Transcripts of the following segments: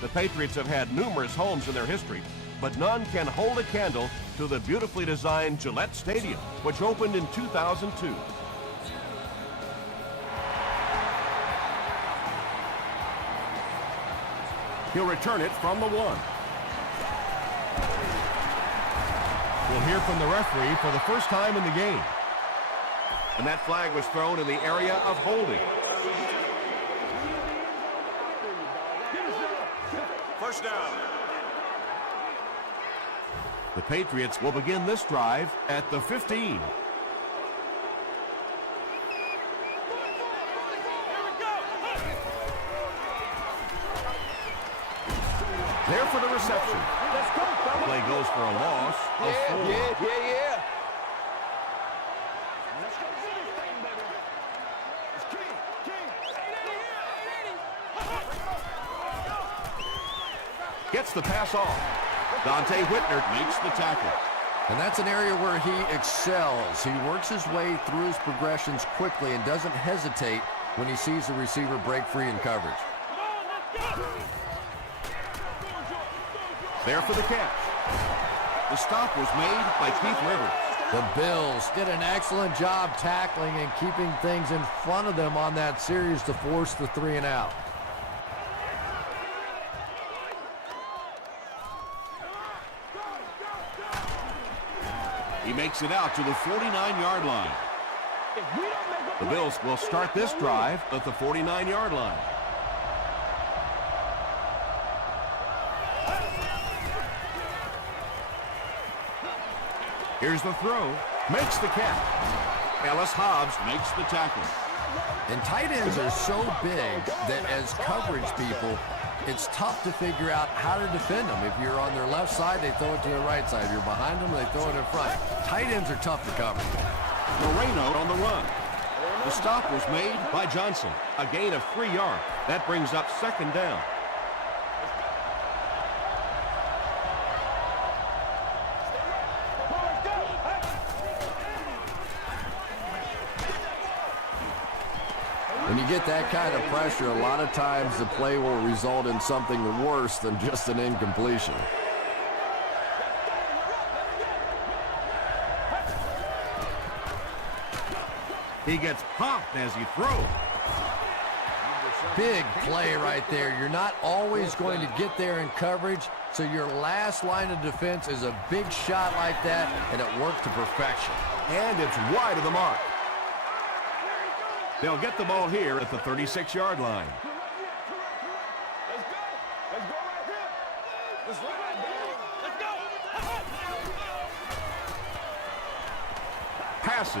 The Patriots have had numerous homes in their history, but none can hold a candle to the beautifully designed Gillette Stadium, which opened in 2002. He'll return it from the 1. We'll hear from the referee for the first time in the game. And that flag was thrown in the area of holding. First down. The Patriots will begin this drive at the 15. There for the reception. Let's go, The play goes for a loss of 4. Yeah. Gets the pass off. Dante Whitner makes the tackle. And that's an area where he excels. He works his way through his progressions quickly and doesn't hesitate when he sees the receiver break free in coverage. There for the catch. The stop was made by Keith Rivers. The Bills did an excellent job tackling and keeping things in front of them on that series to force the 3 and out. He makes it out to the 49-yard line. The Bills will start this drive at the 49-yard line. Here's the throw. Makes the catch. Ellis Hobbs makes the tackle. And tight ends are so big that as coverage people, it's tough to figure out how to defend them. If you're on their left side, they throw it to the right side. If you're behind them, they throw it in front. Tight ends are tough to cover. Moreno on the run. The stop was made by Johnson. A gain of 3 yards. That brings up second down. When you get that kind of pressure, a lot of times the play will result in something worse than just an incompletion. He gets popped as he throws. Big play right there. You're not always going to get there in coverage, so your last line of defense is a big shot like that, and it worked to perfection. And it's wide of the mark. They'll get the ball here at the 36-yard line. Passing.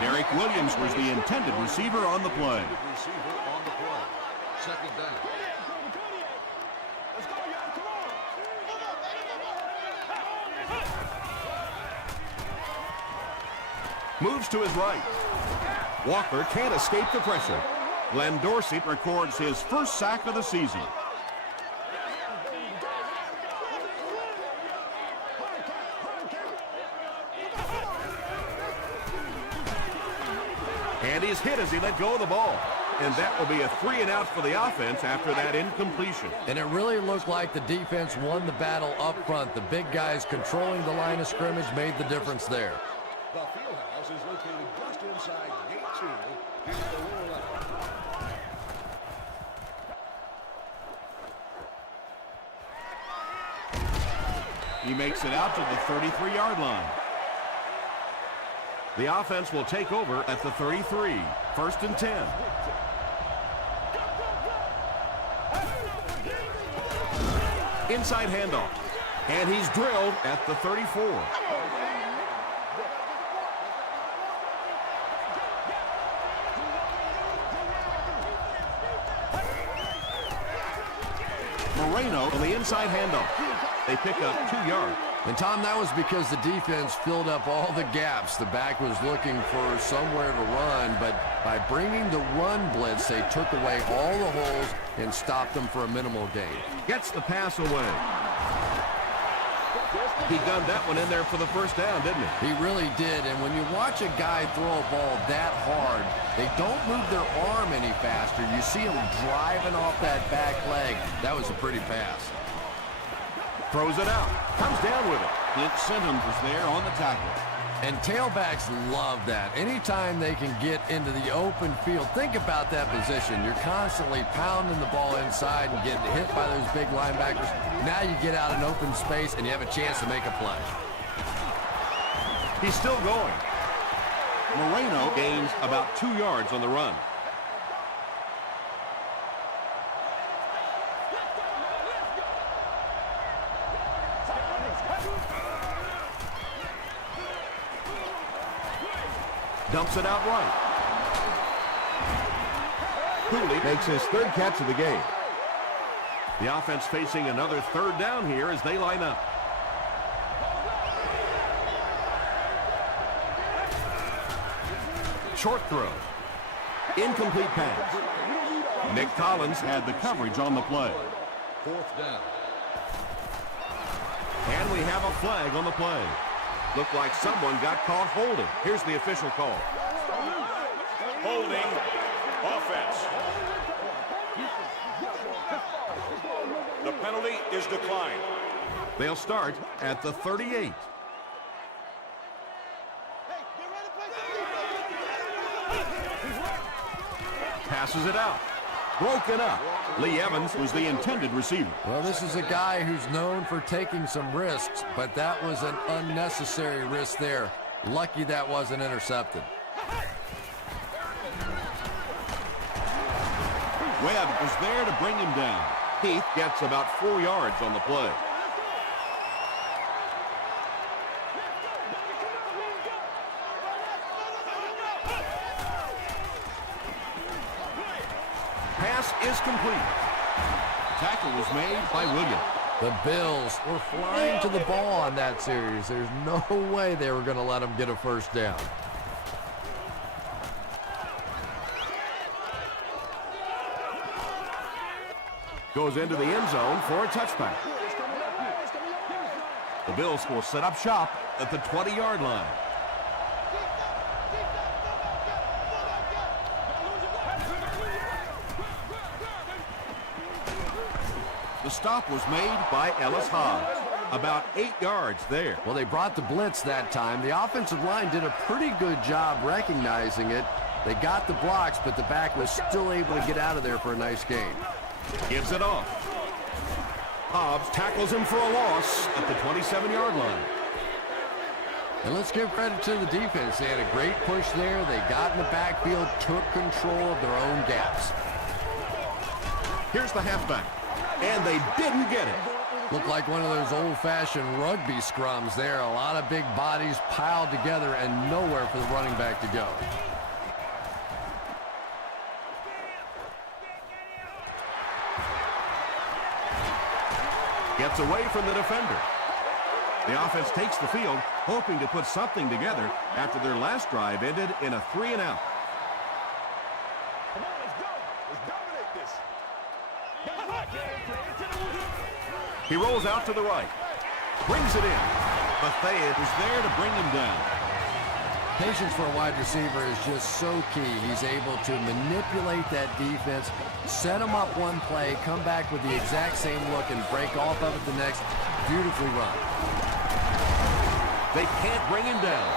Derek Williams was the intended receiver on the play. Second down. Moves to his right. Walker can't escape the pressure. Glenn Dorsey records his first sack of the season. And he's hit as he let go of the ball. And that will be a 3 and out for the offense after that incompletion. And it really looked like the defense won the battle up front. The big guys controlling the line of scrimmage made the difference there. The field house is located just inside gate 2 in the lower left. He makes it out to the 33-yard line. The offense will take over at the 33. First and 10. Inside handoff. And he's drilled at the 34. Moreno on the inside handoff. They pick up 2 yards. And, Tom, that was because the defense filled up all the gaps. The back was looking for somewhere to run, but by bringing the run blitz, they took away all the holes and stopped them for a minimal gain. Gets the pass away. He gunned that one in there for the first down, didn't he? He really did, and when you watch a guy throw a ball that hard, they don't move their arm any faster. You see him driving off that back leg. That was a pretty pass. Throws it out. Comes down with it. Clint Simmons was there on the tackle. And tailbacks love that. Anytime they can get into the open field, think about that position. You're constantly pounding the ball inside and getting hit by those big linebackers. Now you get out in open space and you have a chance to make a play. He's still going. Moreno gains about 2 yards on the run. Dumps it out right. Cooley makes his 3rd catch of the game. The offense facing another 3rd down here as they line up. Short throw. Incomplete pass. Nick Collins had the coverage on the play. 4th down. And we have a flag on the play. Looked like someone got caught holding. Here's the official call. Holding offense. The penalty is declined. They'll start at the 38. Passes it out. Broken up. Lee Evans was the intended receiver. Well, this is a guy who's known for taking some risks, but that was an unnecessary risk there. Lucky that wasn't intercepted. Webb was there to bring him down. Heath gets about 4 yards on the play. Pass is complete. Tackle was made by Williams. The Bills were flying to the ball on that series. There's no way they were going to let them get a first down. Goes into the end zone for a touchback. The Bills will set up shop at the 20-yard line. The stop was made by Ellis Hobbs. About 8 yards there. Well, they brought the blitz that time. The offensive line did a pretty good job recognizing it. They got the blocks, but the back was still able to get out of there for a nice gain. Gives it off. Hobbs tackles him for a loss at the 27-yard line. And let's give credit to the defense. They had a great push there. They got in the backfield, took control of their own gaps. Here's the halfback. And they didn't get it. Looked like one of those old-fashioned rugby scrums there. A lot of big bodies piled together and nowhere for the running back to go. Gets away from the defender. The offense takes the field, hoping to put something together after their last drive ended in a 3-and-out. Come on, let's go. Let's dominate this. He rolls out to the right. Brings it in. Bethea is there to bring him down. Patience for a wide receiver is just so key. He's able to manipulate that defense, set them up one play, come back with the exact same look, and break off of it the next. Beautifully run. They can't bring him down.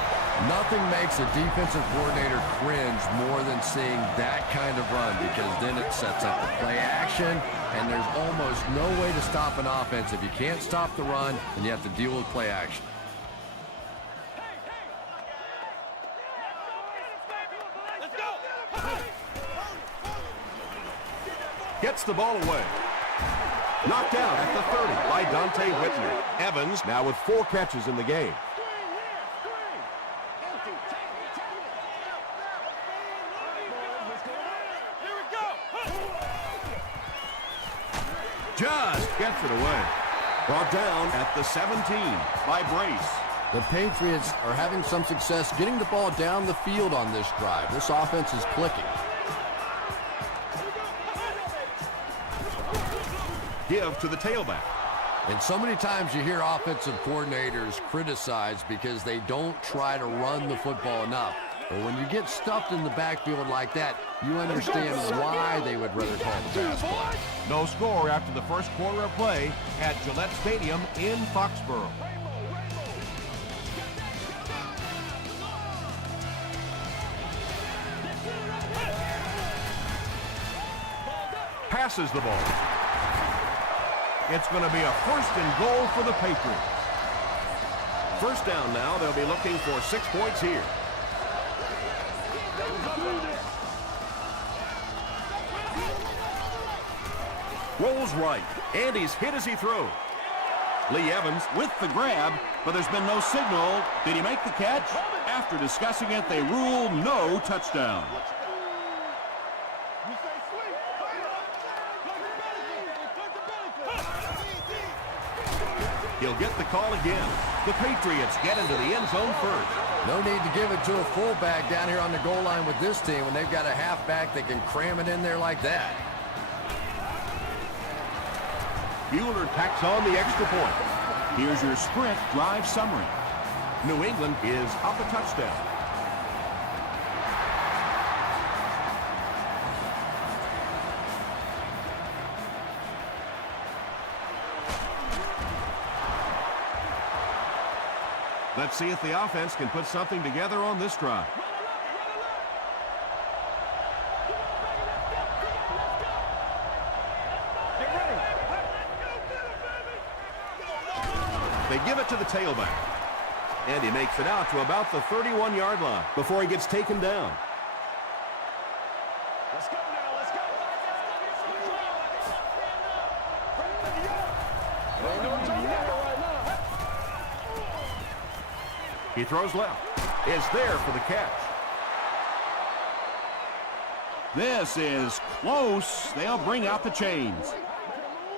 Nothing makes a defensive coordinator cringe more than seeing that kind of run, because then it sets up the play action, and there's almost no way to stop an offense. If you can't stop the run, then you have to deal with play action. Gets the ball away. Knocked out at the 30 by Dante Whitner. Evans now with 4 catches in the game. Just gets it away. Brought down at the 17 by Brace. The Patriots are having some success getting the ball down the field on this drive. This offense is clicking. Give to the tailback. And so many times you hear offensive coordinators criticized because they don't try to run the football enough. But when you get stuffed in the backfield like that, you understand why they would rather call the pass play. No score after the first quarter of play at Gillette Stadium in Foxborough. Passes the ball. It's going to be a 1st and goal for the Patriots. First down now. They'll be looking for 6 points here. Rolls right, and he's hit as he throws. Lee Evans with the grab, but there's been no signal. Did he make the catch? After discussing it, they rule no touchdown. He'll get the call again. The Patriots get into the end zone first. No need to give it to a fullback down here on the goal line with this team when they've got a halfback that can cram it in there like that. Bueller tacks on the extra point. Here's your sprint drive summary. New England is up a touchdown. Let's see if the offense can put something together on this drive. They give it to the tailback. And he makes it out to about the 31-yard line before he gets taken down. Let's go now, let's go. He throws left. It's there for the catch. This is close. They'll bring out the chains.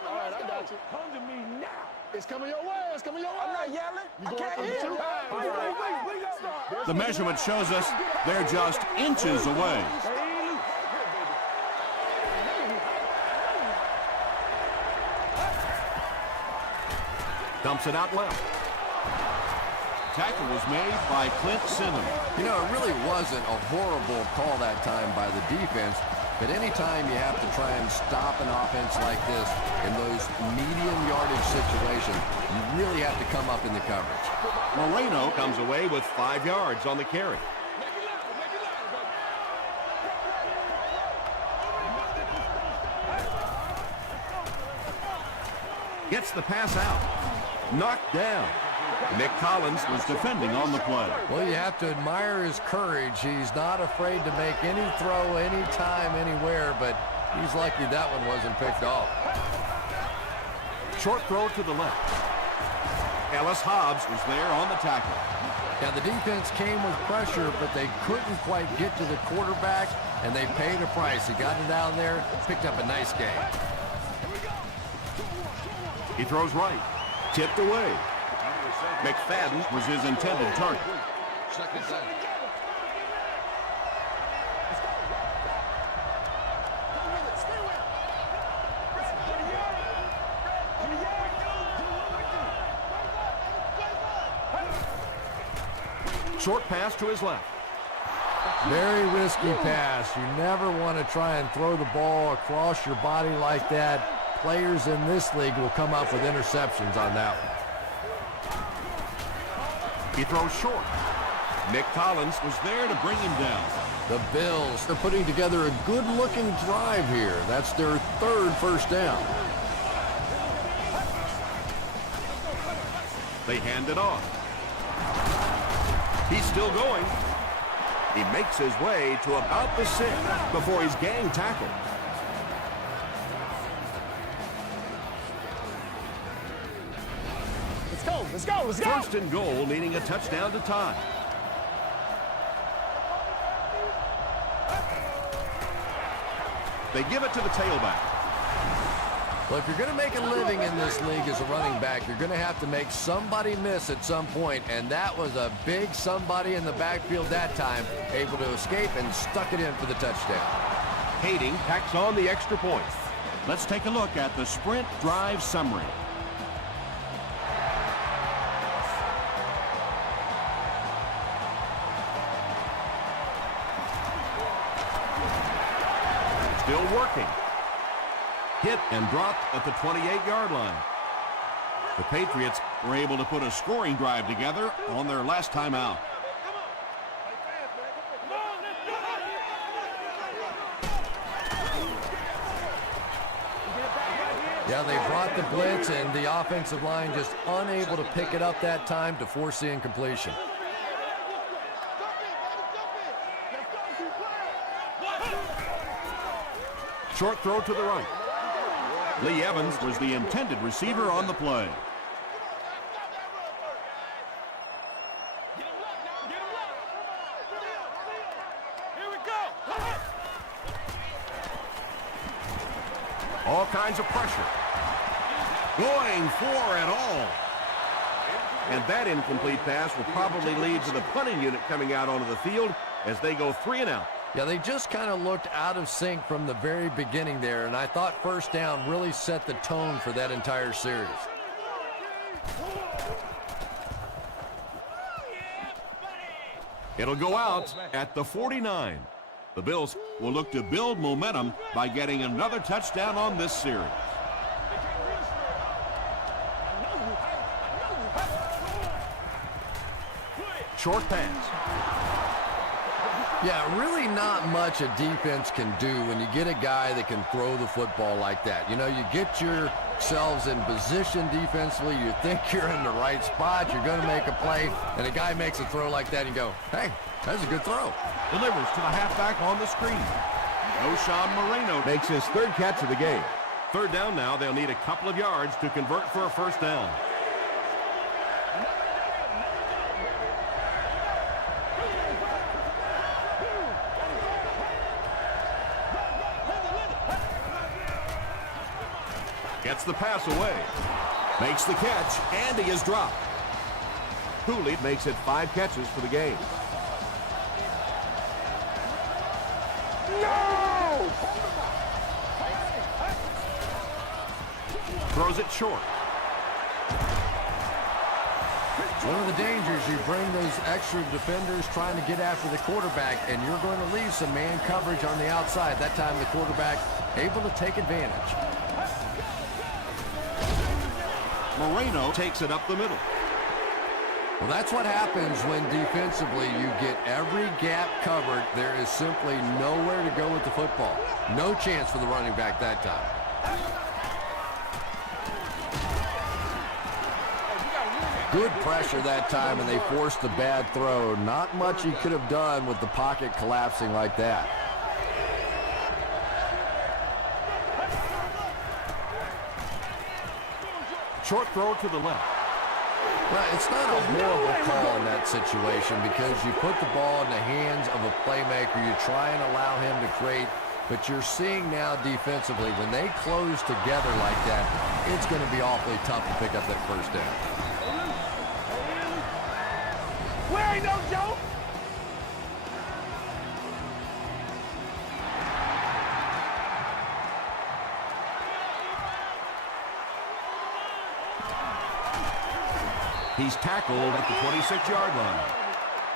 All right, I got you. Come to me now. It's coming your way. It's coming your way. I'm not yelling. You I going can't for the hear two? you. All right. The measurement shows us they're just inches away. Dumps it out left. Tackle was made by Clint Simmons. You know, it really wasn't a horrible call that time by the defense, but anytime you have to try and stop an offense like this in those medium yardage situations, you really have to come up in the coverage. Moreno comes away with 5 yards on the carry. Gets the pass out. Knocked down. Nick Collins was defending on the play. Well, you have to admire his courage. He's not afraid to make any throw, anytime, anywhere, but he's lucky that one wasn't picked off. Short throw to the left. Ellis Hobbs was there on the tackle. Now, the defense came with pressure, but they couldn't quite get to the quarterback, and they paid a price. He got it down there, picked up a nice game. He throws right. Tipped away. McFadden was his intended target. Second down. Short pass to his left. Very risky pass. You never want to try and throw the ball across your body like that. Players in this league will come up with interceptions on that one. He throws short. Nick Collins was there to bring him down. The Bills are putting together a good-looking drive here. That's their 3rd first down. They hand it off. He's still going. He makes his way to about the 6 before he's gang tackled. Let's go, let's go. 1st and goal, needing a touchdown to tie. They give it to the tailback. Well, if you're going to make a living in this league as a running back, you're going to have to make somebody miss at some point, and that was a big somebody in the backfield that time, able to escape and stuck it in for the touchdown. Kading tacks on the extra point. Let's take a look at the sprint drive summary. Hit and dropped at the 28-yard line. The Patriots were able to put a scoring drive together on their last time out. Yeah, they brought the blitz, and the offensive line just unable to pick it up that time to force the incompletion. Short throw to the right. Lee Evans was the intended receiver on the play. All kinds of pressure. Going for it all. And that incomplete pass will probably lead to the punting unit coming out onto the field as they go 3 and out. Yeah, they just kind of looked out of sync from the very beginning there, and I thought first down really set the tone for that entire series. It'll go out at the 49. The Bills will look to build momentum by getting another touchdown on this series. Short pass. Yeah, really not much a defense can do when you get a guy that can throw the football like that. You know, you get yourselves in position defensively, you think you're in the right spot, you're going to make a play, and a guy makes a throw like that and you go, hey, that's a good throw. Delivers to the halfback on the screen. O'Shawn Moreno makes his 3rd catch of the game. 3rd down now. They'll need a couple of yards to convert for a first down. Gets the pass away. Makes the catch, and he is dropped. Cooley makes it 5 catches for the game. No! Throws it short. One of the dangers, you bring those extra defenders trying to get after the quarterback, and you're going to leave some man coverage on the outside. That time the quarterback able to take advantage. Moreno takes it up the middle. Well, that's what happens when defensively you get every gap covered. There is simply nowhere to go with the football. No chance for the running back that time. Good pressure that time, and they forced the bad throw. Not much he could have done with the pocket collapsing like that. Short throw to the left. Well, it's not a horrible call in that situation because you put the ball in the hands of a playmaker. You try and allow him to create, but you're seeing now defensively, when they close together like that, it's going to be awfully tough to pick up that first down. We ain't no joke. He's tackled at the 26-yard line.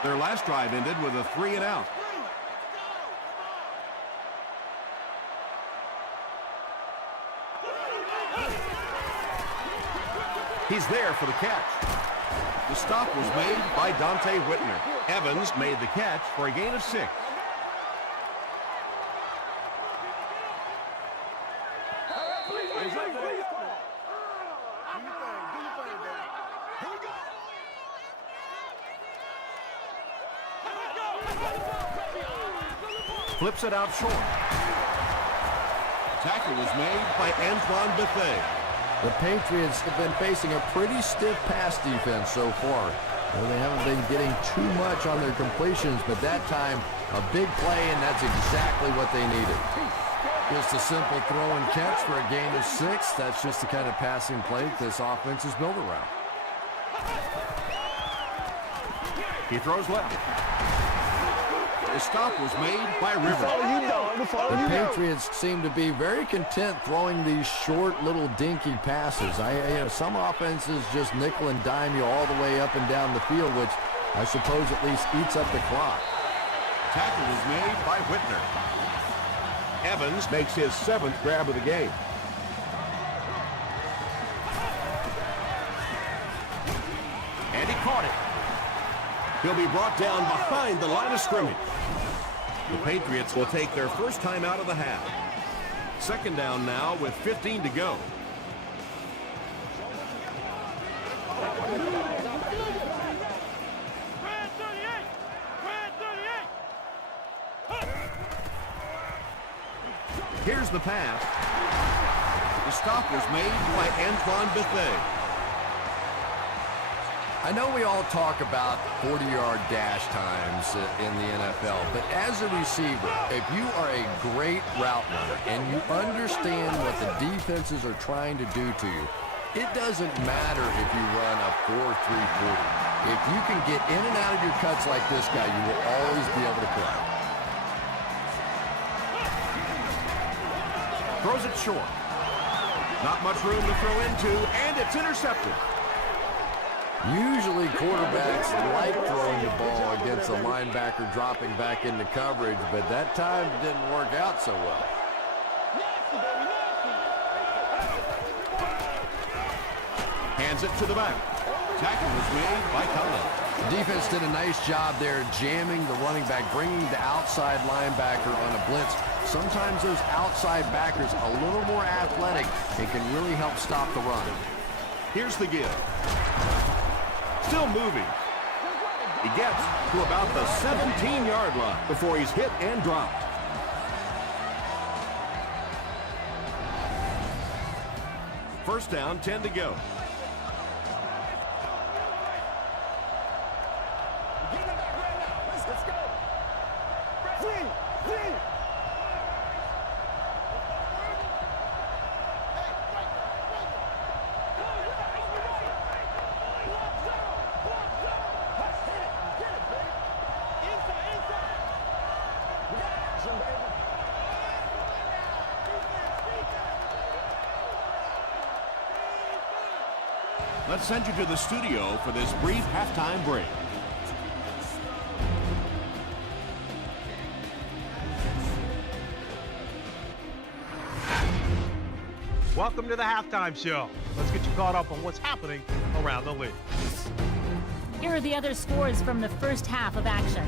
Their last drive ended with a 3 and out. He's there for the catch. The stop was made by Dante Whitner. Evans made the catch for a gain of 6. Flips it out short. Tackle was made by Antoine Bethea. The Patriots have been facing a pretty stiff pass defense so far. Well, they haven't been getting too much on their completions, but that time, a big play, and that's exactly what they needed. Just a simple throw and catch for a gain of 6. That's just the kind of passing play this offense is built around. He throws left. The stop was made by Rivers. The Patriots seem to be very content throwing these short little dinky passes. Some offenses just nickel and dime you all the way up and down the field, which I suppose at least eats up the clock. Tackle was made by Whitner. Evans makes his 7th grab of the game. He'll be brought down behind the line of scrimmage. The Patriots will take their first time out of the half. Second down now with 15 to go. Here's the pass. The stop was made by Antoine Bethea. I know we all talk about 40-yard dash times in the NFL, but as a receiver, if you are a great route runner and you understand what the defenses are trying to do to you, it doesn't matter if you run a 4.340. If you can get in and out of your cuts like this guy, you will always be able to play. Throws it short. Not much room to throw into, and it's intercepted. Usually quarterbacks like throwing the ball against a linebacker dropping back into coverage, but that time didn't work out so well. Hands it to the back. Tackle was made by Collins. The defense did a nice job there jamming the running back, bringing the outside linebacker on a blitz. Sometimes those outside backers a little more athletic and can really help stop the run. Here's the give. Still moving. He gets to about the 17-yard line before he's hit and dropped. First down, 10 to go. Let's send you to the studio for this brief halftime break. Welcome to the halftime show. Let's get you caught up on what's happening around the league. Here are the other scores from the first half of action.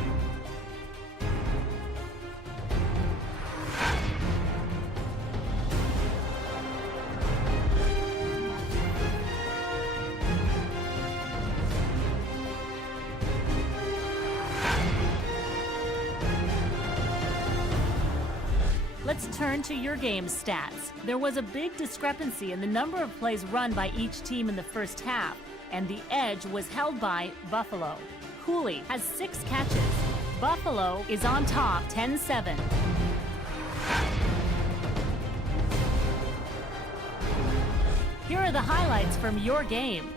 Let's turn to your game stats. There was a big discrepancy in the number of plays run by each team in the first half, and the edge was held by Buffalo. Cooley has 6 catches. Buffalo is on top 10-7. Here are the highlights from your game.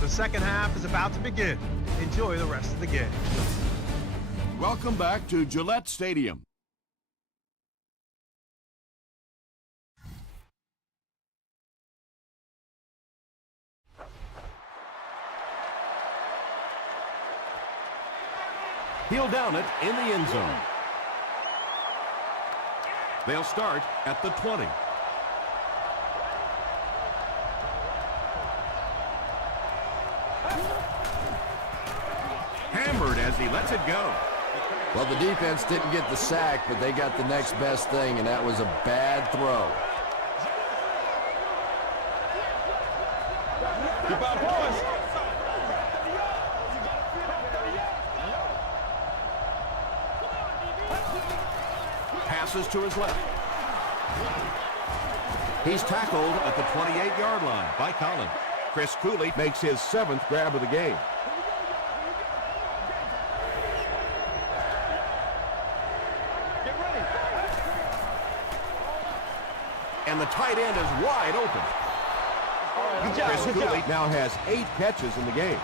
The second half is about to begin. Enjoy the rest of the game. Welcome back to Gillette Stadium. He'll down it in the end zone. They'll start at the 20. Hammered as he lets it go. Well, the defense didn't get the sack, but they got the next best thing, and that was a bad throw. Passes to his left. He's tackled at the 28-yard line by Collins. Chris Cooley makes his 7th grab of the game. And the tight end is wide open. Chris Cooley now has 8 catches in the game.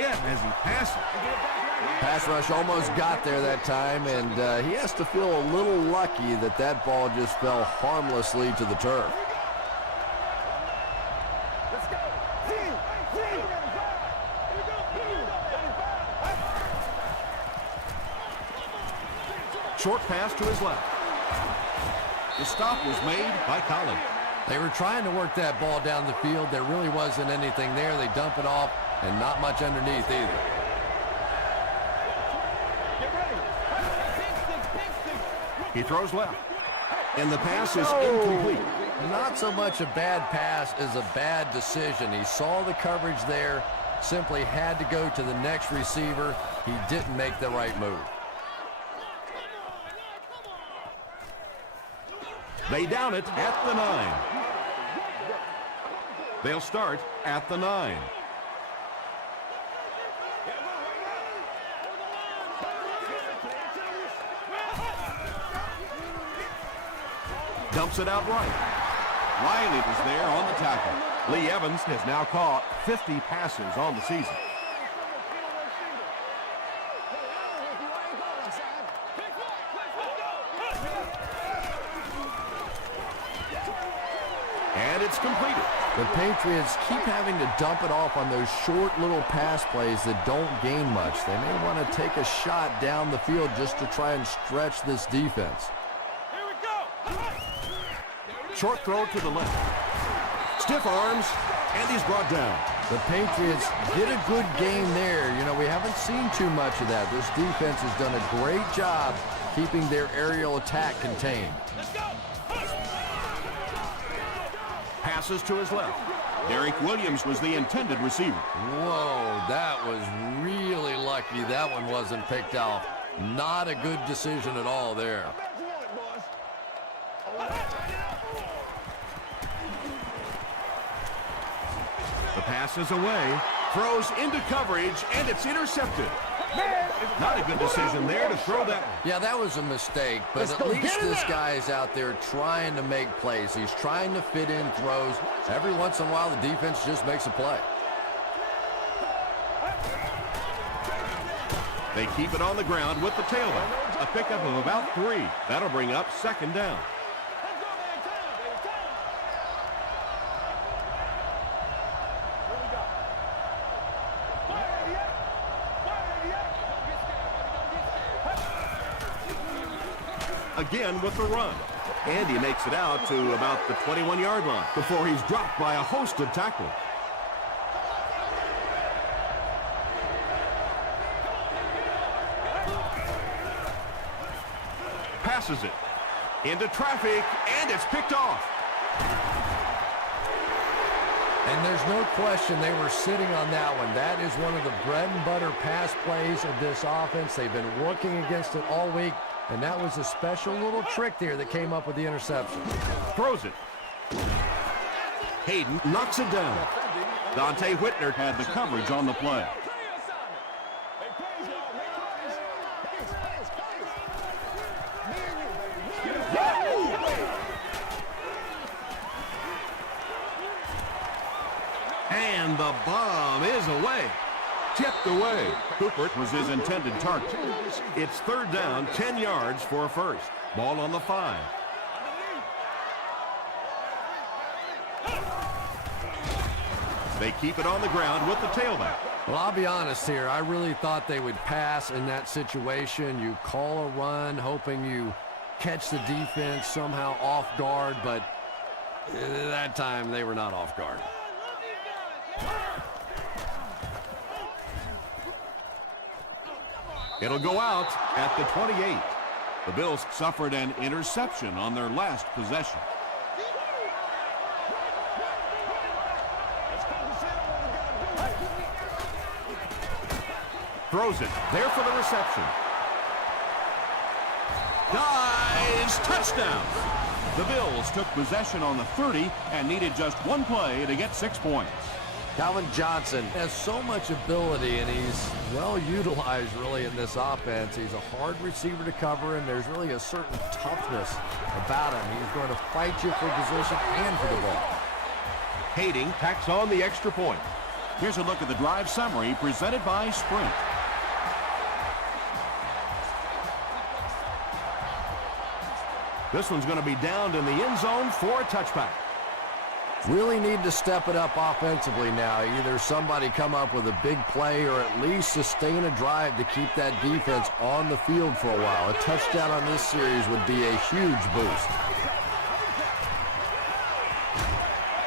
hit as he passes. Pass rush almost got there that time, and he has to feel a little lucky that that ball just fell harmlessly to the turf. Short pass to his left. The stop was made by Collins. They were trying to work that ball down the field. There really wasn't anything there. They dump it off, and not much underneath either. He throws left, and the pass is incomplete. Not so much a bad pass as a bad decision. He saw the coverage there, simply had to go to the next receiver. He didn't make the right move. They down it at the 9. They'll start at the 9. Dumps it out right. Riley was there on the tackle. Lee Evans has now caught 50 passes on the season. And it's completed. The Patriots keep having to dump it off on those short little pass plays that don't gain much. They may want to take a shot down the field just to try and stretch this defense. Short throw to the left. Stiff arms, and he's brought down. The Patriots did a good game there. You know, we haven't seen too much of that. This defense has done a great job keeping their aerial attack contained. Passes to his left. Derek Williams was the intended receiver. Whoa, that was really lucky that one wasn't picked off. Not a good decision at all there. The pass is away, throws into coverage, and it's intercepted. Not a good decision there to throw that one. Yeah, that was a mistake, but at least this guy is out there trying to make plays. He's trying to fit in throws. Every once in a while, the defense just makes a play. They keep it on the ground with the tailback. A pickup of about 3. That'll bring up 2nd down. Again with the run. And he makes it out to about the 21-yard line before he's dropped by a host of tacklers. Passes it into traffic, and it's picked off. And there's no question they were sitting on that one. That is one of the bread and butter pass plays of this offense. They've been working against it all week. And that was a special little trick there that came up with the interception. Throws it. Hayden knocks it down. Dante Whitner had the coverage on the play. And the bomb is away. Tipped away. Cooper was his intended target. It's 3rd down, 10 yards for a first. Ball on the 5. They keep it on the ground with the tailback. Well, I'll be honest here. I really thought they would pass in that situation. You call a run, hoping you catch the defense somehow off guard, but that time they were not off guard. It'll go out at the 28. The Bills suffered an interception on their last possession. Throws it. There for the reception. Dives. Touchdown. The Bills took possession on the 30 and needed just one play to get 6 points. Calvin Johnson has so much ability, and he's well utilized really in this offense. He's a hard receiver to cover, and there's really a certain toughness about him. He's going to fight you for position and for the ball. Hayden tacks on the extra point. Here's a look at the drive summary presented by Sprint. This one's going to be downed in the end zone for a touchback. Really need to step it up offensively now. Either somebody come up with a big play or at least sustain a drive to keep that defense on the field for a while. A touchdown on this series would be a huge boost.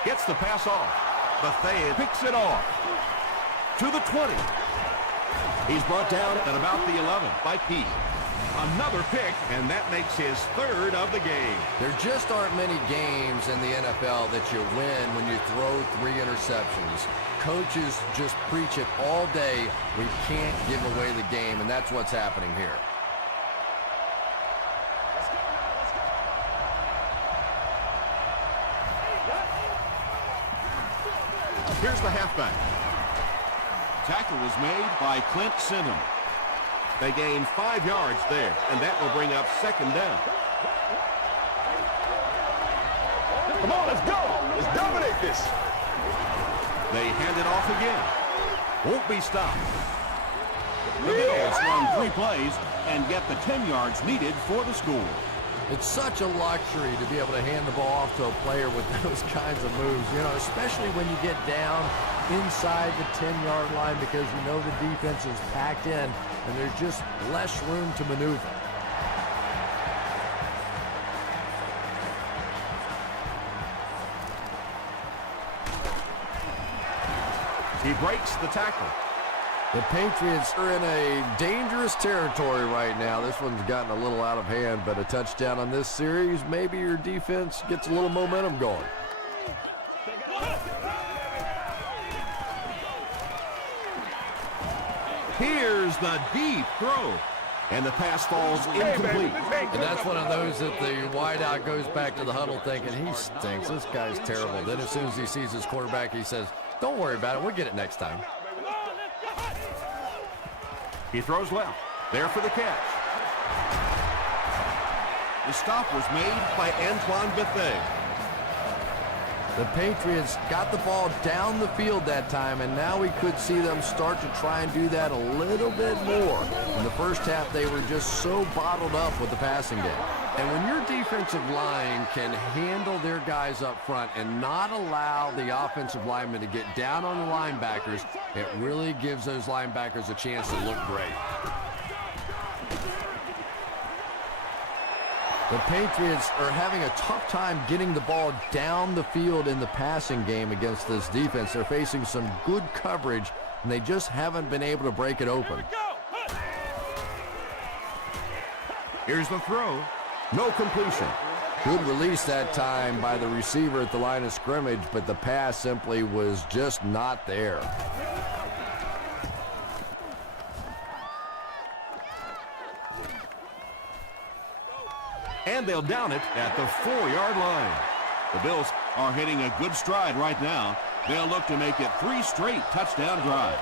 Gets the pass off. Bethea picks it off to the 20. He's brought down at about the 11 by Key. Another pick, and that makes his third of the game. There just aren't many games in the NFL that you win when you throw 3 interceptions. Coaches just preach it all day. We can't give away the game, and that's what's happening here. Here's the halfback. Tackle was made by Clint Sinham. They gain 5 yards there, and that will bring up second down. Come on, let's go. Let's dominate this. They hand it off again. Won't be stopped. The Bills run 3 plays and get the 10 yards needed for the score. It's such a luxury to be able to hand the ball off to a player with those kinds of moves, you know, especially when you get down inside the 10-yard line because you know the defense is packed in and there's just less room to maneuver. He breaks the tackle. The Patriots are in a dangerous territory right now. This one's gotten a little out of hand, but a touchdown on this series, maybe your defense gets a little momentum going. Here's the deep throw. And the pass falls incomplete. And that's one of those that the wideout goes back to the huddle thinking, he stinks, this guy's terrible. Then as soon as he sees his quarterback, he says, don't worry about it, we'll get it next time. He throws left. There for the catch. The stop was made by Antoine Bethea. The Patriots got the ball down the field that time, and now we could see them start to try and do that a little bit more. In the first half, they were just so bottled up with the passing game. And when your defensive line can handle their guys up front and not allow the offensive linemen to get down on the linebackers, it really gives those linebackers a chance to look great. The Patriots are having a tough time getting the ball down the field in the passing game against this defense. They're facing some good coverage, and they just haven't been able to break it open. Here's the throw. No completion. Good release that time by the receiver at the line of scrimmage, but the pass simply was just not there. And they'll down it at the 4-yard line. The Bills are hitting a good stride right now. They'll look to make it 3 straight touchdown drives.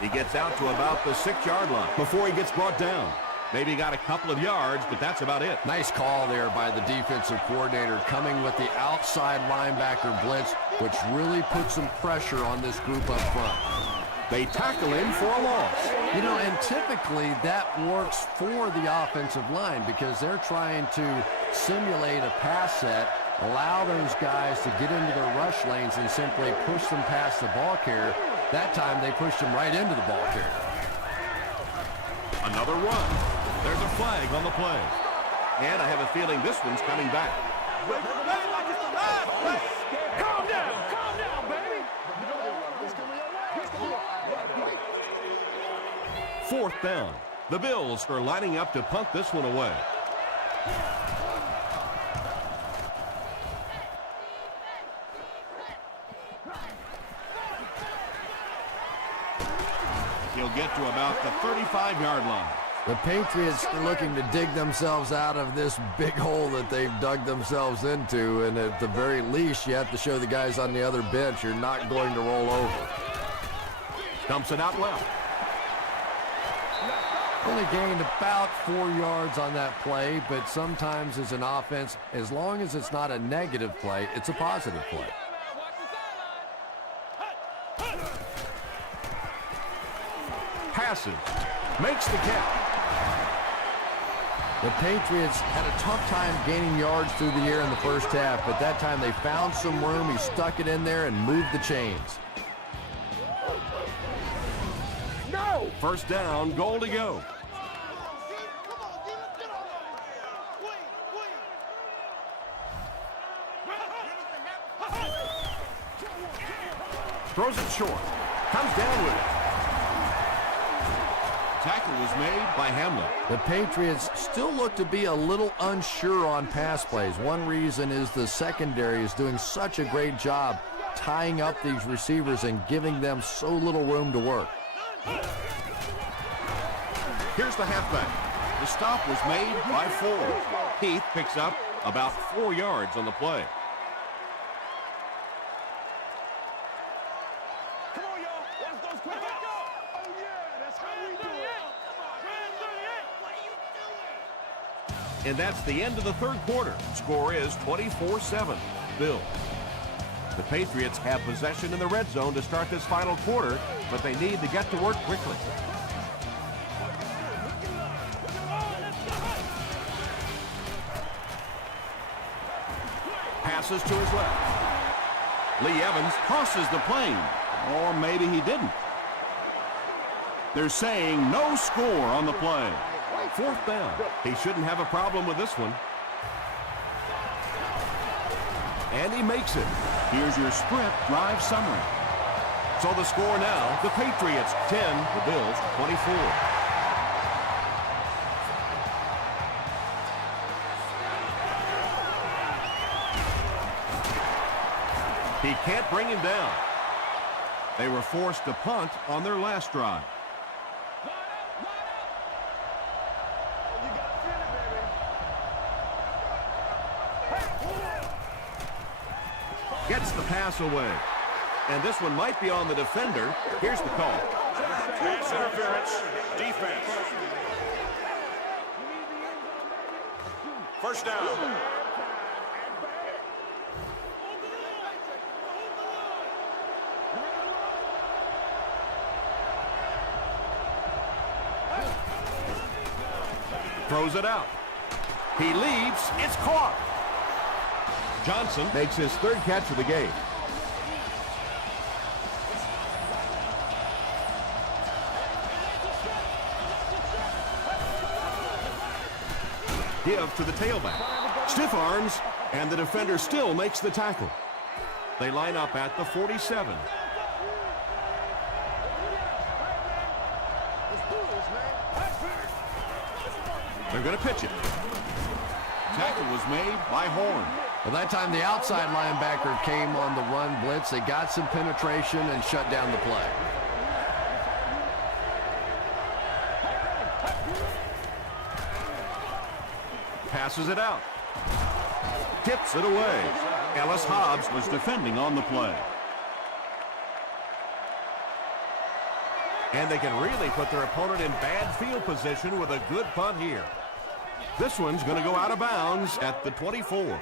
He gets out to about the 6-yard line before he gets brought down. Maybe got a couple of yards, but that's about it. Nice call there by the defensive coordinator, coming with the outside linebacker blitz, which really puts some pressure on this group up front. They tackle him for a loss. You know, and typically that works for the offensive line because they're trying to simulate a pass set, allow those guys to get into their rush lanes and simply push them past the ball carrier. That time they pushed him right into the ball carrier. Another run. There's a flag on the play. And I have a feeling this one's coming back. Calm down, baby. 4th down. The Bills are lining up to punt this one away. He'll get to about the 35-yard line. The Patriots are looking to dig themselves out of this big hole that they've dug themselves into, and at the very least, you have to show the guys on the other bench you're not going to roll over. Dumps it out left. Only gained about 4 yards on that play, but sometimes as an offense, as long as it's not a negative play, it's a positive play. Passes. Makes the catch. The Patriots had a tough time gaining yards through the air in the first half, but that time they found some room. He stuck it in there and moved the chains. First down, goal to go. Throws it short. Comes down with it. Tackle was made by Hamlin. The Patriots still look to be a little unsure on pass plays. One reason is the secondary is doing such a great job tying up these receivers and giving them so little room to work. Here's the halfback. The stop was made by 4. Heath picks up about 4 yards on the play. Come on, y'all. Watch those quick. Oh, yeah, that's how we do it. And that's the end of the third quarter. Score is 24-7. Bills. The Patriots have possession in the red zone to start this final quarter, but they need to get to work quickly. Passes to his left. Lee Evans crosses the plane. Or maybe he didn't. They're saying no score on the play. Fourth down. He shouldn't have a problem with this one. And he makes it. Here's your sprint drive summary. So the score now, the Patriots 10, the Bills 24. He can't bring him down. They were forced to punt on their last drive. Gets the pass away. And this one might be on the defender. Here's the call. Pass interference. Defense. First down. Throws it out. He leaps. It's caught. Johnson makes his third catch of the game. Give to the tailback. Stiff arms, and the defender still makes the tackle. They line up at the 47. They're going to pitch it. Tackle was made by Horn. Well, that time the outside linebacker came on the run blitz. They got some penetration and shut down the play. Passes it out. Tips it away. Ellis Hobbs was defending on the play. And they can really put their opponent in bad field position with a good punt here. This one's going to go out of bounds at the 24.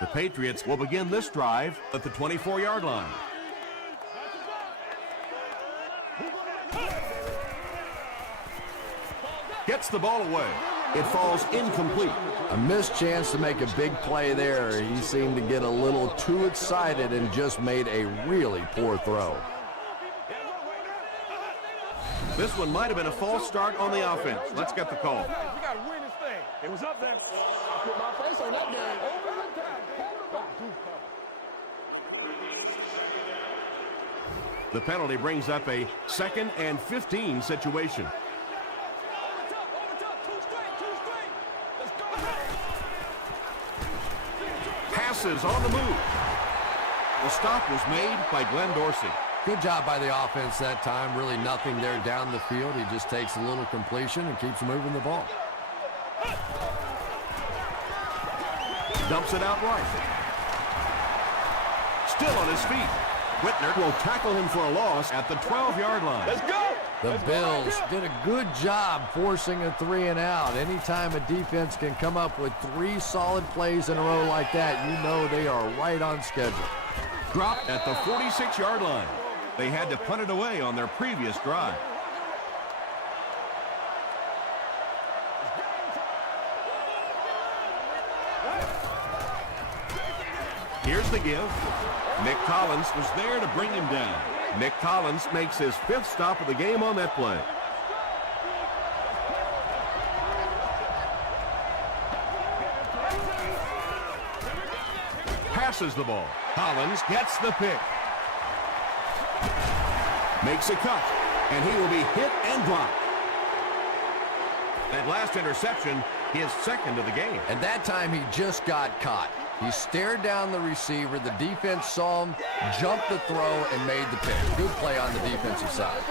The Patriots will begin this drive at the 24-yard line. Gets the ball away. It falls incomplete. A missed chance to make a big play there. He seemed to get a little too excited and just made a really poor throw. This one might have been a false start on the offense. Let's get the call. We got to win this thing. It was up there. I put my face on that game. Over the top. The penalty brings up a 2nd and 15 situation. Passes on the move. The stop was made by Glenn Dorsey. Good job by the offense that time. Really nothing there down the field. He just takes a little completion and keeps moving the ball. Dumps it out right. Still on his feet. Whitner will tackle him for a loss at the 12-yard line. Let's go. The Bills did a good job forcing a 3 and out. Anytime a defense can come up with 3 solid plays in a row like that, you know they are right on schedule. Dropped at the 46-yard line. They had to punt it away on their previous drive. Here's the give. Nick Collins was there to bring him down. Nick Collins makes his 5th stop of the game on that play. Passes the ball. Collins gets the pick. Makes a cut, and he will be hit and dropped. That last interception, his 2nd of the game. And that time he just got caught. He stared down the receiver. The defense saw him, jumped the throw, and made the pick. Good play on the defensive side.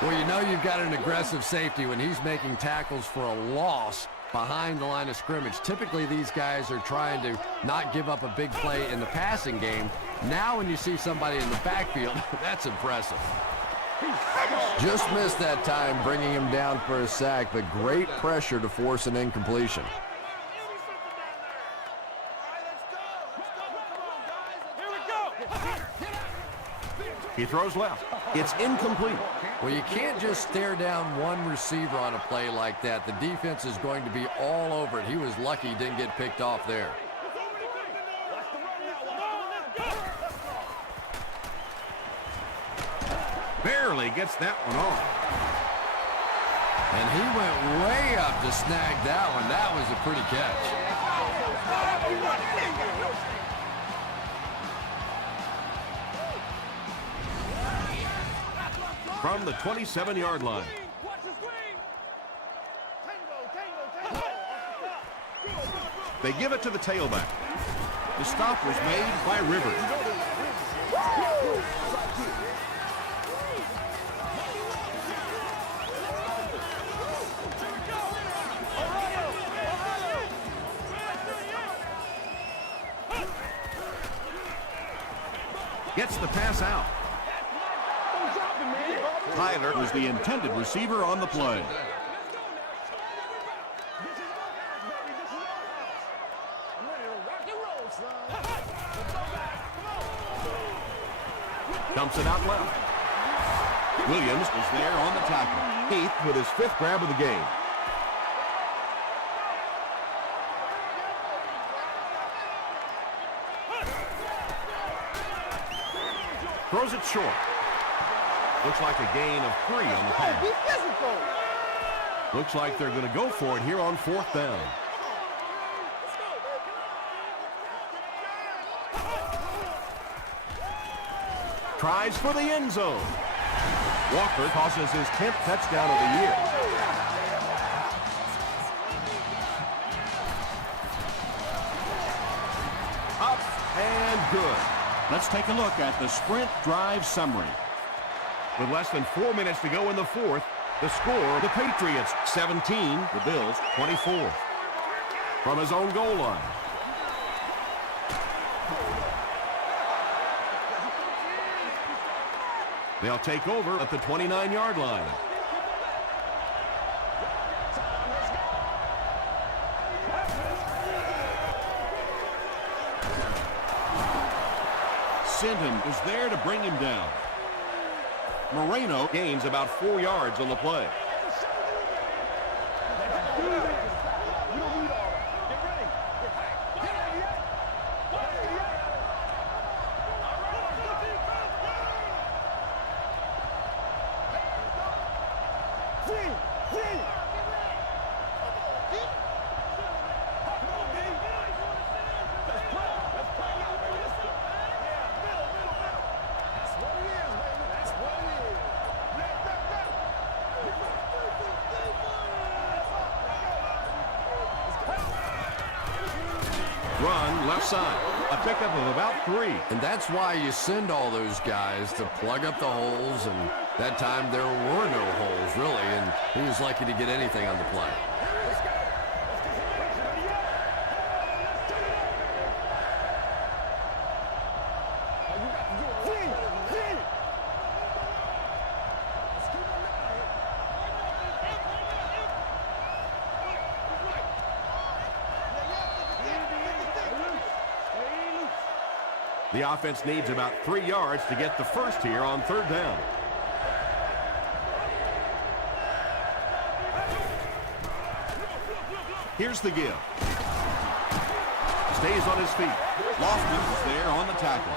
Well, you know you've got an aggressive safety when he's making tackles for a loss behind the line of scrimmage. Typically, these guys are trying to not give up a big play in the passing game. Now when you see somebody in the backfield, that's impressive. Just missed that time, bringing him down for a sack, but great pressure to force an incompletion. He throws left. It's incomplete. Well, you can't just stare down one receiver on a play like that. The defense is going to be all over it. He was lucky he didn't get picked off there. Barely gets that one off. And he went way up to snag that one. That was a pretty catch. From the 27-yard line. They give it to the tailback. The stop was made by Rivers. Gets the pass out. Tyler was the intended receiver on the play. Dumps it out left. Williams was there on the tackle. Heath with his 5th grab of the game. Throws it short. Looks like a gain of 3 on the pass. Looks like they're going to go for it here on 4th down. Tries for the end zone. Walker causes his 10th touchdown of the year. Up and good. Let's take a look at the sprint drive summary. With less than 4 minutes to go in the 4th, the score, the Patriots 17, the Bills 24. From his own goal line. They'll take over at the 29-yard line. Sinton was there to bring him down. Moreno gains about 4 yards on the play. Run left side. A pickup of about 3. And that's why you send all those guys to plug up the holes, and that time there were no holes, really, and he was lucky to get anything on the play. The offense needs about 3 yards to get the first here on 3rd down. Here's the give. Stays on his feet. Lofton is there on the tackle.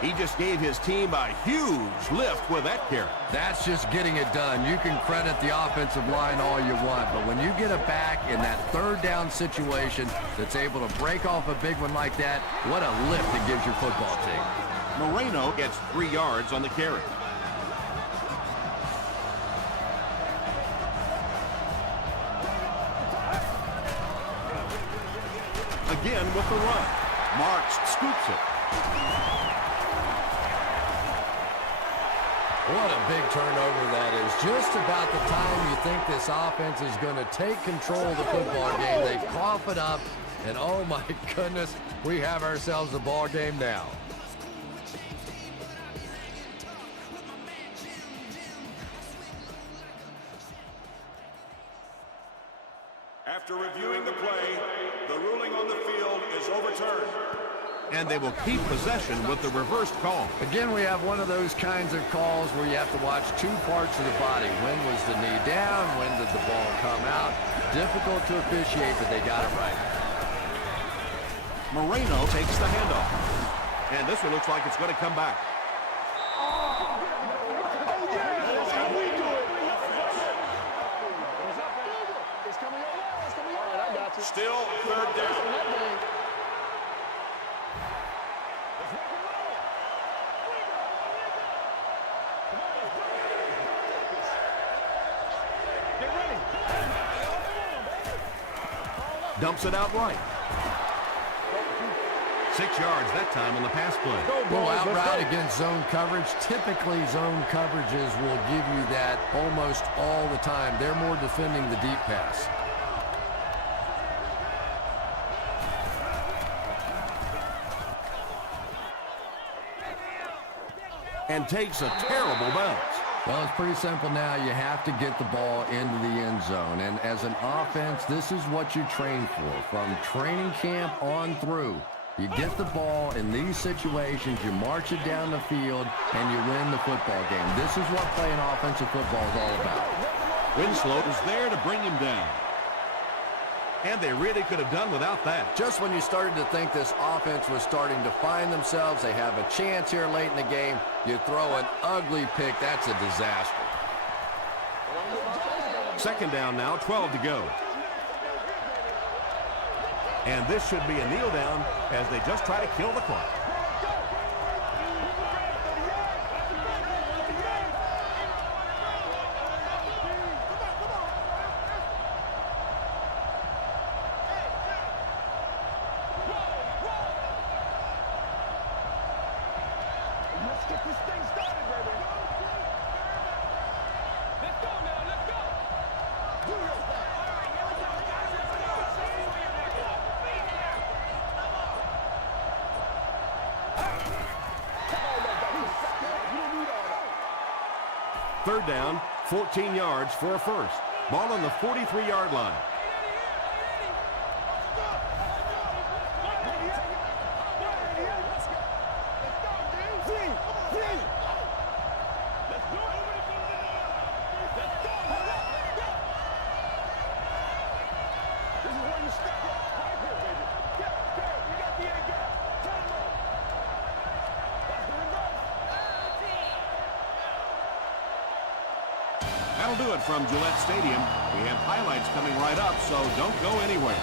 He just gave his team a huge lift with that carry. That's just getting it done. You can credit the offensive line all you want, but when you get a back in that 3rd down situation that's able to break off a big one like that, what a lift it gives your football team. Moreno gets 3 yards on the carry. Again with the run. Marks scoops it. What a big turnover that is. Just about the time you think this offense is going to take control of the football game, they cough it up, and oh my goodness, we have ourselves a ball game now. After reviewing the play, the ruling on the field is overturned. And they will keep possession with the reversed call. Again, we have one of those kinds of calls where you have to watch 2 parts of the body. When was the knee down? When did the ball come out? Difficult to officiate, but they got it right. Moreno takes the handoff. And this one looks like it's going to come back. Still 3rd down. Dumps it out right. 6 yards that time on the pass play. Well, out route against zone coverage. Typically, zone coverages will give you that almost all the time. They're more defending the deep pass. And takes a terrible bounce. Well, it's pretty simple now. You have to get the ball into the end zone. And as an offense, this is what you train for. From training camp on through, you get the ball in these situations, you march it down the field, and you win the football game. This is what playing offensive football is all about. Winslow is there to bring him down. And they really could have done without that. Just when you started to think this offense was starting to find themselves, they have a chance here late in the game, you throw an ugly pick. That's a disaster. 2nd down now, 12 to go. And this should be a kneel down as they just try to kill the clock. Third down, 14 yards for a first. Ball on the 43-yard line. That'll do it from Gillette Stadium. We have highlights coming right up, so don't go anywhere.